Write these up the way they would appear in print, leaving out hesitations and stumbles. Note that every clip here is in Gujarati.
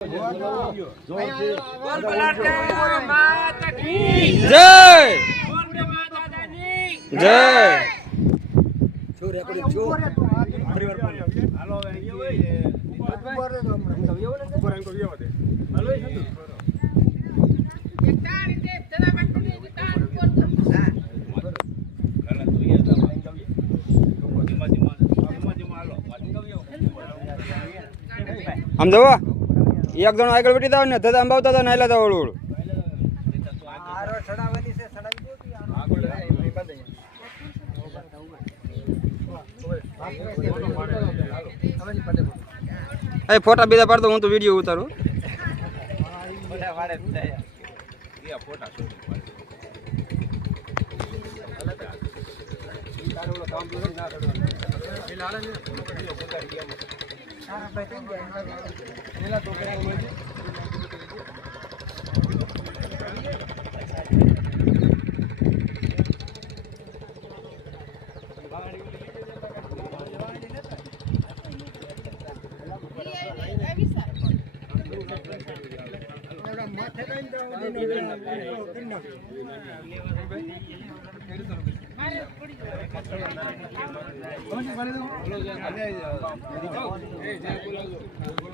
આમ જવો એક જણો આગળ બેઠી જાવ ને દાદા અંબાવતા હતા નાયલા હતા ઓળું એ ફોટા બીજા પાડતો હું તો વિડીયો ઉતારું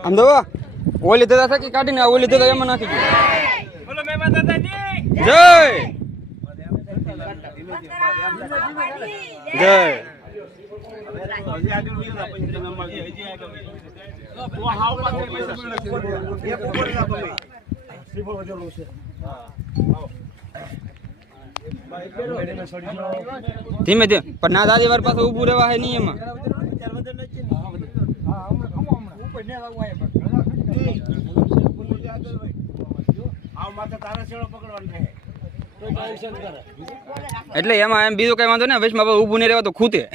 આમ દો ઓલી દાદા થાકી કાઢીને ઓલી દાદા એમાં નાખી દો જય જય ધીમે ધીમે પણ ના દાદી વાર પાસે ઉભું રહેવા હે નહીં એમાં એટલે એમાં એમ બીજું કઈ વાંધો ને વૈષ્ણવ ઉભું નહીં રહેવા તો ખૂતે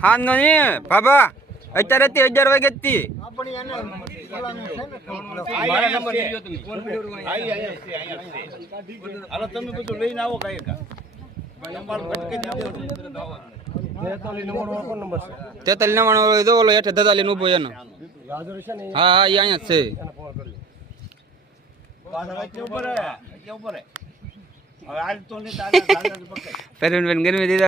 હા નો નહીં બાબા અત્યારે 11 વાગે જ તમે બધું લઈને આવો કઈ 43 તો ઓલો હેઠે ધદાલી નો ઉભો એનો હા હા એ અહીંયા જ છે ગરમી દીધા